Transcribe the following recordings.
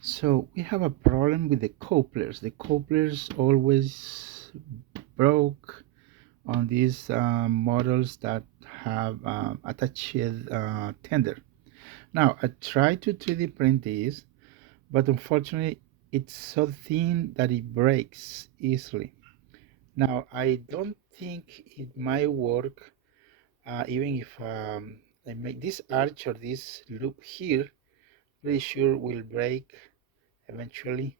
So we have a problem with the couplers. The couplers always broke on these models that have attached tender. Now I tried to 3D print this, but unfortunately it's so thin that it breaks easily. Now I don't think it might work even if I make this arch or this loop here, pretty sure will break eventually.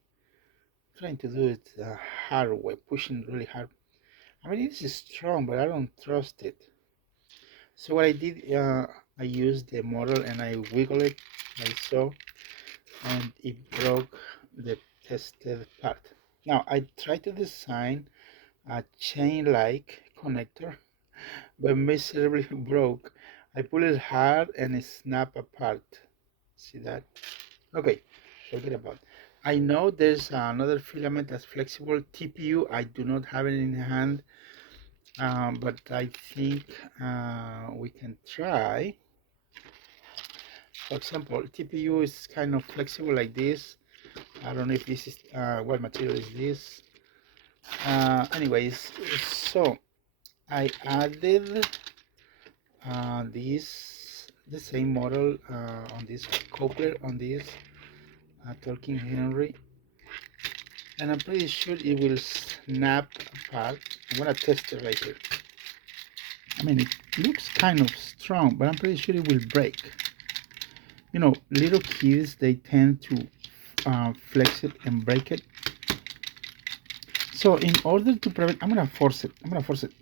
Trying to do it the hard way, pushing really hard. I mean, it is strong, but I don't trust it. So what I did, I used the model and I wiggle it like so, and it broke the tested part. Now I tried to design a chain-like connector, but miserably broke. I pulled it hard and it snapped apart. See that? Okay, forget about it. I know there's another filament that's flexible, TPU. I do not have it in hand, but I think we can try. For example, TPU is kind of flexible like this. I don't know if this is what material is this. Anyways, so I added the same model on this coupler on this 13 Henry, and I'm pretty sure it will snap apart. I'm gonna test it right here. I mean, it looks kind of strong, but I'm pretty sure it will break. You know, little kids, they tend to flex it and break it. So in order to prevent, I'm gonna force it. I'm gonna force it.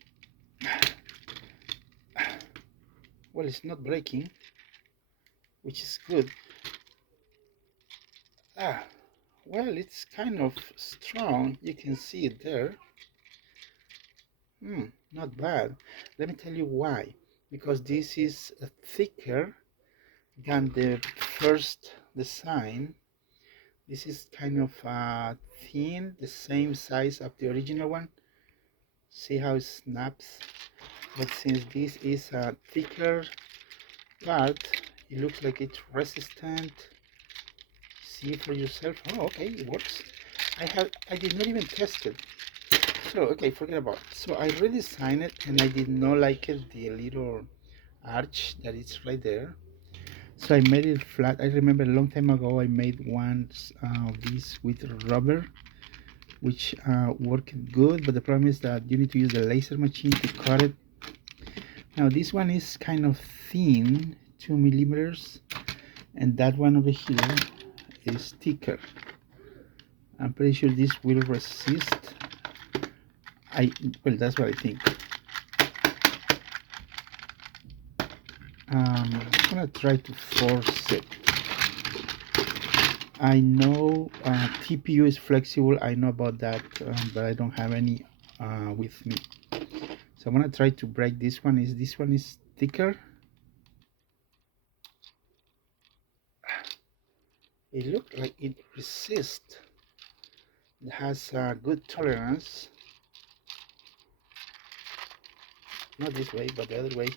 Well, it's not breaking, which is good. Ah, well, it's kind of strong. You can see it there. Not bad. Let me tell you why. Because this is thicker than the first design. This is kind of thin, the same size of the original one. See how it snaps? But since this is a thicker part, it looks like it's resistant. See for yourself. Oh, okay, it works. I did not even test it. So okay, forget about it. So I redesigned it and I did not like it, the little arch that is right there. So I made it flat. I remember a long time ago I made one of these with rubber, which worked good, but the problem is that you need to use the laser machine to cut it. Now this one is kind of thin, 2 millimeters, and that one over here is thicker. I'm pretty sure this will resist. Well, that's what I think. I'm gonna try to force it. I know TPU is flexible. I know about that, but I don't have any with me. So I'm gonna try to break this one. This one is thicker? It looked like it resists. It has good tolerance. Not this way, but the other way.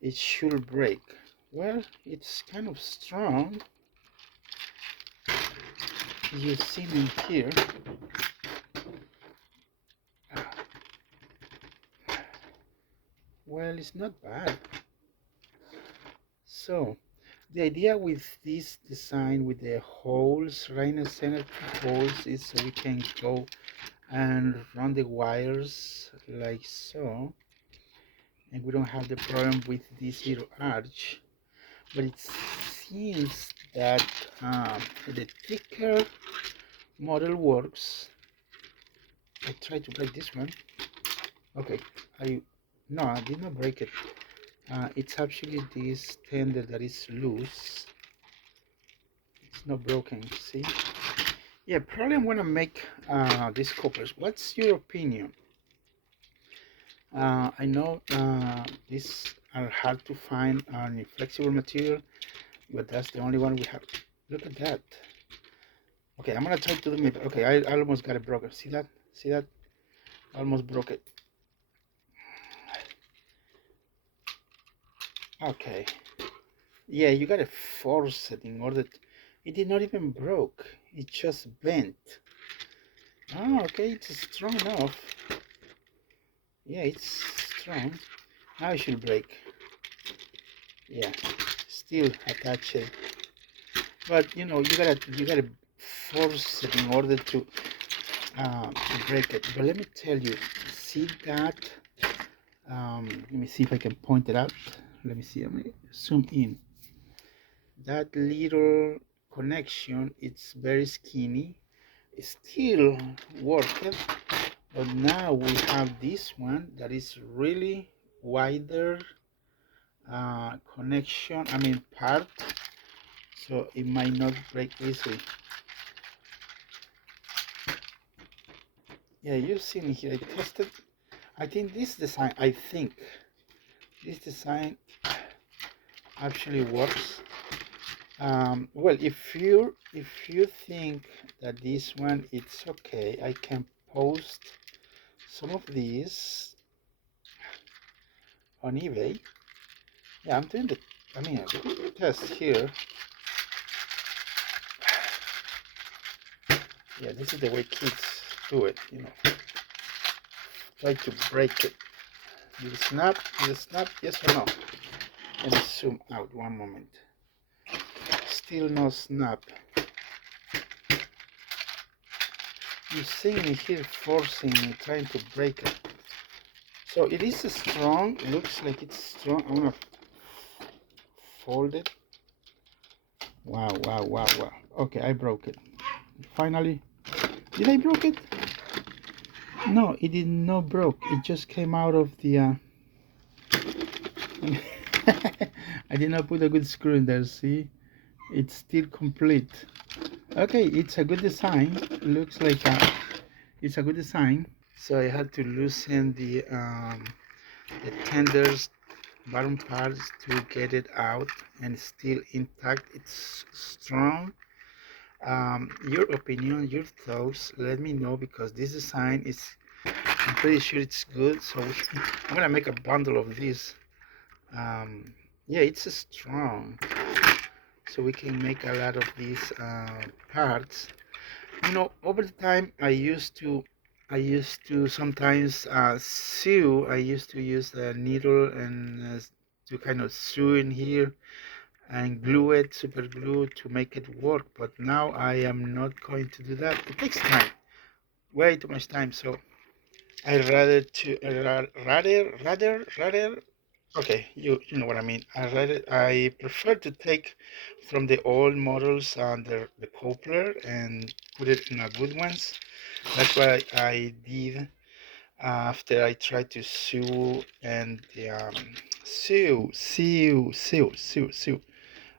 It should break. Well, it's kind of strong. You see in here. Well, it's not bad. So the idea with this design with the holes right in the center holes is so we can go and run the wires like so, and we don't have the problem with this little arch. But it seems that the thicker model works. I tried to break this one. Okay, I did not break it. It's actually this tender that is loose. It's not broken, see? Yeah, probably I'm gonna make these couplers. What's your opinion? I know these are hard to find on a flexible material, but that's the only one we have. Look at that. Okay, I'm gonna try to do it. Okay, I almost got it broken. See that? See that? Almost broke it. Okay. Yeah, you gotta force it in order to, It did not even broke. It just bent. Oh, okay, it's strong enough. Yeah, it's strong. Now it should break. Yeah, still attached. But you know, you gotta force it in order to break it. But let me tell you, see that? Let me see if I can point it out. Let me see. Let me zoom in. That little connection, it's very skinny. It still works, but now we have this one that is really wider connection. I mean part, so it might not break easily. Yeah, you've seen here. I tested. I think this design. I think this design actually works. Well, if you think that this one it's okay, I can post some of these on eBay. Yeah, I'm doing the. I mean, a test here. Yeah, this is the way kids do it. You know, try to break it. You snap. You snap. Yes or no? Let me zoom out one moment. Still no snap. You see me here forcing me, trying to break it. So it is strong. Looks like it's strong. I'm gonna fold it. Wow, wow, wow, wow. Okay, I broke it. Finally. Did I broke it? No, it did not broke. It just came out of the I did not put a good screw in there, see? It's still complete. Okay, it's a good design. Looks like it's a good design. So I had to loosen the tenders bottom parts to get it out, and it's still intact. It's strong. Your opinion, your thoughts, let me know, because this design is, I'm pretty sure it's good. So I'm gonna make a bundle of this. Yeah, it's strong, so we can make a lot of these parts. You know, over the time I used to sometimes sew. I used to use the needle and to kind of sew in here and glue it, super glue, to make it work. But now I am not going to do that. It takes time, way too much time. So I rather. Okay, you know what I mean. I prefer to take from the old models the coupler and put it in a good ones. That's what I did after I tried to sew and sew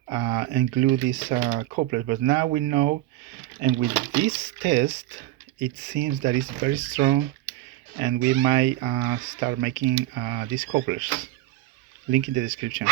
and glue these couplers. But now we know, and with this test, it seems that it's very strong, and we might start making these couplers. Link in the description.